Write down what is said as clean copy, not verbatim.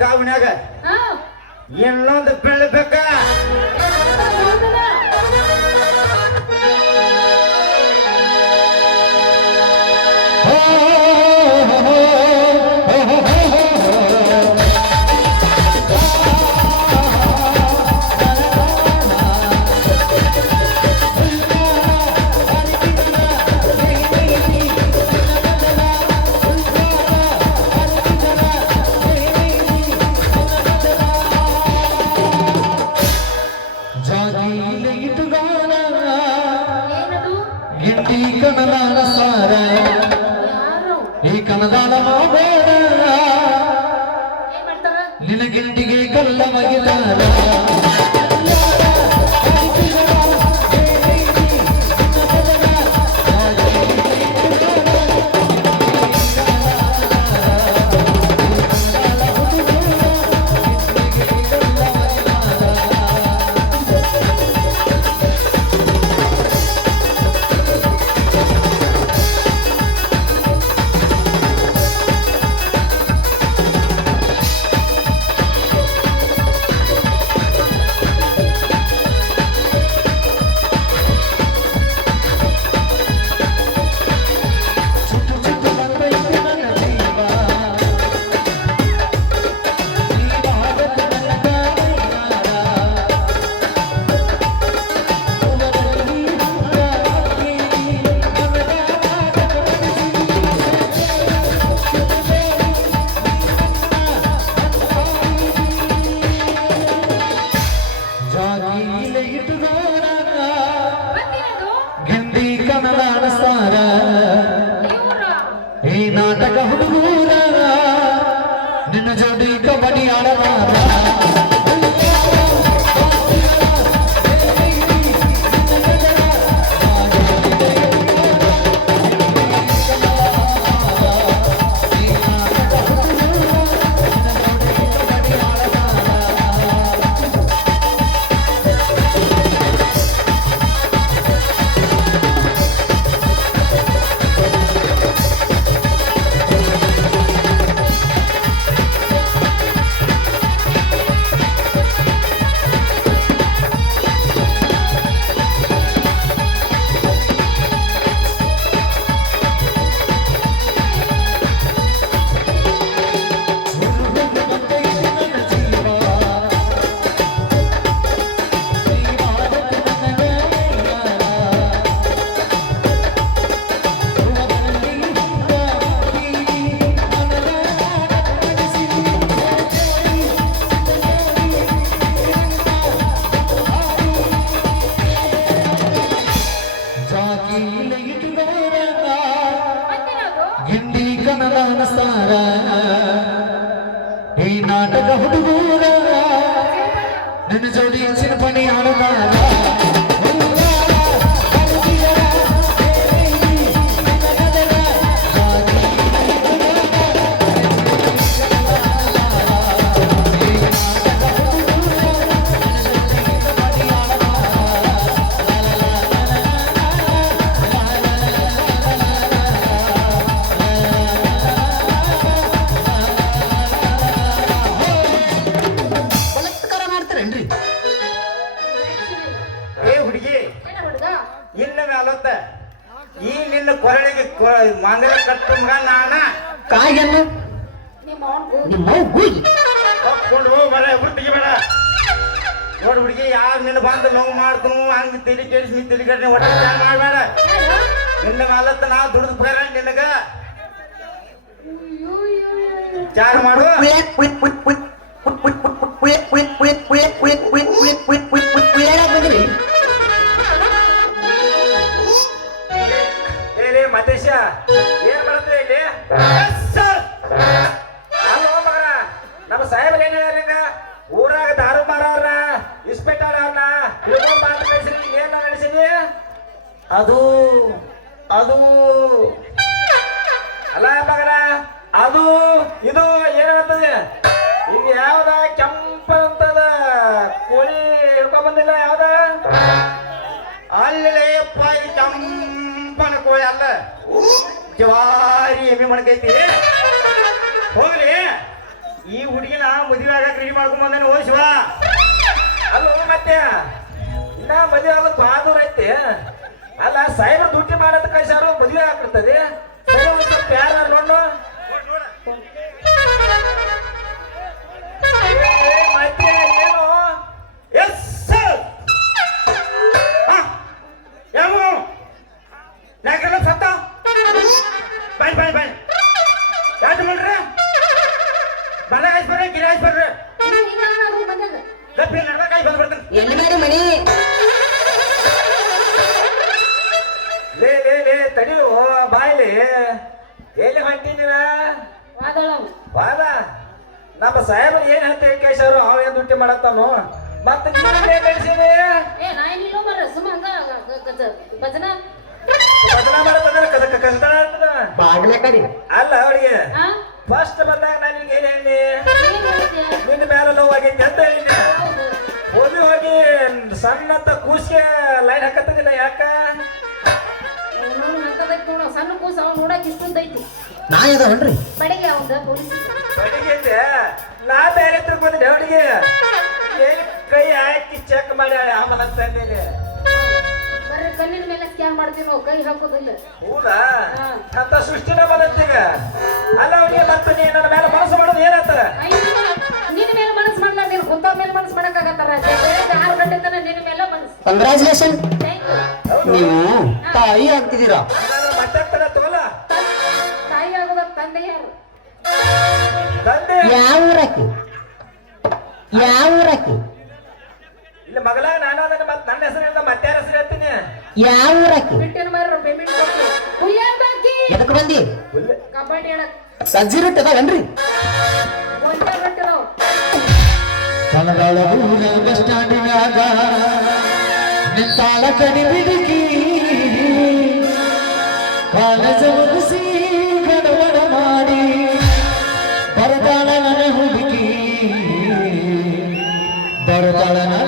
ಕಾವನ್ಯಾಗ ಇನ್ನೊಂದು ಬೀಳ್ಬೇಕ ಕನದಾನ ಸಾರ ಈ ಕನದಾನ ಬೇಡ ನಿನಗಿಂಟಿಗೆ ಕಲ್ಲ ಮಗಿದಾರ ಈ ನಾಟಕ ಹುಡುಗೂರ ನಿನ್ನ ಜೋಡಿ ಕಬಡ್ಡಿ ಆಡವಾರ ಈ ನಾಟಕ ಹುಡುಗೂರ ನಿನ್ನ ಜೋಡಿ ಸಿನಿಪಣಿ ಆಡದಾರ ಈ ನಿನ್ನ ಕೊರಳಿಗೆ ಮಾಂಗಲ ಕಟ್ಟು ಮಗ ನಾನ ಕಾಯನ್ನು ನಿಮ್ಮ ಹಾಕೊಂಡು ಬರ ಹುಟ್ಟಿಗೆ ಬೇಡ ನೋಡ್ ಹುಡುಗಿ ಯಾರು ನಿನ್ನ ಬಂದು ಲವ್ ಮಾಡ್ತನು ಹಂಗ ತಿಳಿ ಕೇಳಿಸಿ ತಿಳಿ ಒಟ್ಟ ಮಾಡ್ಬೇಡ ನಿನ್ನ ಮಾಲತ್ತ ನಾ ದುಡ್ದು ಬೇಡ ನಿನಗ ಚಾರ ಮಾಡು ಮತೇಶ ಏನ್ ಮಾಡತ್ರಿ ಇಲ್ಲಿ ನಮ್ಮ ಸಾಹೇಬ್ ಏನ್ ಹೇಳ್ಯಾರ ಊರಾಗ ದಾರು ಮಾರವ್ರನ್ನ ಇಸ್ಪೆಕ್ಟರ್ ತಿಳ್ಕೊಂಡ್ ಮಾತು ಕಳಿಸಿರಿ ಏನ್ ನಡೆಸಿನಿ ಅದು ಅದು ಅಲ್ಲ ಮಗನ ಅದು ಇದು ಏನಾಗ್ತದೆ ಈಗ ಯಾವ್ದ ಕೆಂಪ ಅಂತದ ಕೋಳಿ ಹಿಡ್ಕೊಂಡ್ ಬಂದಿಲ್ಲ ಯಾವ್ದ ಅಲ್ಲಪ್ಪ ಕೆಂಪನ ಕೋಳಿ ಅಲ್ಲ ಜವಾರಿ ಎಮ್ಮೆ ಮಾಡ್ಕೈತಿ ಹೋಗ್ಲಿ ಈ ಹುಡುಗಿನ ಮದುವೆ ಆಗಕ್ಕೆ ರೆಡಿ ಮಾಡ್ಕೊಂಡ್ ಬಂದೇನೆ ಓ ಶಿವ. ಅಲ್ಲ ಮತ್ತೆ ಇನ್ನ ಮದುವೆ ಆಗೋದು ಭಾಳ ದೂರ ಐತಿ. ಅಲ್ಲ ಸಾಹೇಬ್ರು ಡ್ಯೂಟಿ ಮಾಡೋದ್ ಕಳ್ಸಾರು ಮದುವೆ ಆಗ್ಬಿಡ್ತದೆ. ಸರಿ ಒಂದ್ ಸ್ವಲ್ಪ ಯಾರು ನೋಡು ಮತ್ತೆ ಏನು ಎಸ್ ಸರ್. ಯಾವ ಯಾಕೆಲ್ಲ ಸತ್ತ ಬಾಯ್ ಬಾಯ್ ಬಾಯ್ ಯಾಕೆ ಮಾಡ್ರಿ ಬಲ ಆಯ್ತು ಬರ್ರಿ ಗಿರಿ ಆಯ್ತು ಬರ್ರಿ ಗಪ್ಪಿ ನಡ್ಬೇಕಾಗಿ ಬಂದ್ಬಿಡ್ತೀನಿ. ಎಲ್ಲಿ ಮಾಡಿ ಮನಿ ಲೇ ಲೇ ಲೇ ತಡಿಯೋ ಬಾಯ್ಲಿ ಎಲ್ಲಿ ಹೊಂಟಿದ್ದೀರ ವಾದ ನಮ್ಮ ಸಾಹೇಬರು ಏನ್ ಹೇಳ್ತೀವಿ ಕೇಶವರು ಅವ ಏನ್ ಡ್ಯೂಟಿ ಮಾಡತ್ತಾನು ಮತ್ತೆ ಕಳ್ಸೀನಿ ಭಜನಾ ಮಾಡತ್ತಂದ್ರೆ ಕಸದ ಬಾಗ್ಲ ಕಡಿ ಅಲ್ಲ ಅವಳಿಗೆ ಫಸ್ಟ್ ಬಂದಾಗ ನಾನು ನಿನ್ಗೆ ಏನ್ ಹೇಳಿ ನಿನ್ನ ಮೇಲೆ ನೋವು ಆಗೈತಿ ಅಂತ ಹೇಳಿನಿ. ಹೋಗಿ ಹೋಗಿ ಸಣ್ಣತ್ತ ಕೂಸಿಗೆ ಲೈನ್ ಹಾಕತ್ತದಿಲ್ಲ ಯಾಕ ಸಣ್ಣ ಕೂಸ ಅವ್ನು ನೋಡಕ್ ಇಷ್ಟೊಂದೈತಿ ನಾ ಇದಾವನ್ರಿ ಬಡಿಗೆ ಅವಂದ ಪೊಲೀಸ್ ಬಡಿಗೆ ನಾ ಬೇರೆ ಹತ್ರ ಬಂದಿದ್ದೆ ಅವಳಿಗೆ ಕೈ ಹಾಕಿ ಚೆಕ್ ಮಾಡಿ ಆಮೇಲೆ ಅಂತ ಅಂದೇನೆ. ಬರ್ರಿ ಕಣ್ಣಿನ ಮೇಲೆ ಸ್ಕ್ಯಾನ್ ಮಾಡ್ತೀವಿ ನಾವು ಕೈ ಹಾಕೋದಿಲ್ಲ. ಹೌದಾ ಅಂತ ಸೃಷ್ಟಿನ ಬಂದೀಗ. ಅಲ್ಲ ಅವನಿಗೆ ಮತ್ತೆ ನೀ ನನ್ನ ಮೇಲೆ ಮನಸ್ಸು ಮಾಡೋದು ಏನಂತಾರ ನಿನ್ನ ಮೇಲೆ ಮನಸ್ಸು ಮಾಡ್ಲ ನೀನು ಕುಂತ ಮೇಲೆ ಮನಸ್ಸು ಮಾಡಕ್ಕಾಗತ್ತಾರ 6 ಗಂಟೆ ತನಕ ನಿನ್ನ ಮೇಲೆ ಮನಸ್ಸು. ಕಂಗ್ರಾಚುಲೇಷನ್ ನೀವು ತಾಯಿ ಆಗ್ತಿದ್ದೀರಾ. ಮಾತಾಡ್ತಾರ ತಗೋಲ್ಲ ತಾಯಿ ಆಗೋದ ತಂದೆ ಯಾರು ತಂದೆ ಯಾವ ಊರಾಕಿ ಯಾವ ಊರಾಕಿ ಇಲ್ಲಿ ಮಗಳ ನಾನು ಅದನ್ನ ಮತ್ತೆ ನನ್ನ ಹೆಸರು ಮತ್ತೆ ಯಾರ ಹೆಸರು ಹೇಳ್ತೀನಿ ಯಾವ ಊರಾಕಿ ಬಿಟ್ಟಿನ ಮಾರ ಪೇಮೆಂಟ್ ಕೊಡ್ತೀವಿ ಹುಯ್ಯಾನ್ ಬಾಕಿ ಎದಕ್ ಬಂದಿ ಕಬಡ್ಡಿ ಹೇಳಕ್ ಸಜ್ಜಿ ರೊಟ್ಟಿ ಅದಾವೇನ್ರಿ ಒಂದೇ ರೊಟ್ಟಿ ನಾವು ಕನಗಳ ಊರ ಬಸ್ ಸ್ಟ್ಯಾಂಡಿನಾಗ ನಿಂತಾಳ ಕಡಿ ಬಿಡುಕಿ ಕಾಲೇಜ ಮುಗಿಸಿ ಗಡಬಡ ಮಾಡಿ ಬರ್ತಾಳ ನನ್ನ ಹುಡುಗಿ ಬರ್ತಾಳ ನನ್ನ